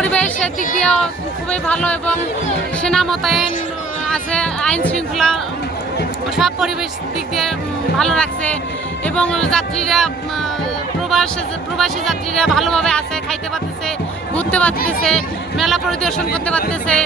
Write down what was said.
পরিবেশের দিক দিয়েও খুবই ভালো এবং সেনা মোতায়েন আছে, আইন শৃঙ্খলা সব পরিবেশ দিক দিয়ে ভালো রাখছে এবং যাত্রীরা প্রবাসী যাত্রীরা ভালোভাবে আছে, খাইতে পারতেছে, ঘুরতে পারতেছে, মেলা পরিদর্শন করতে পারতেছে।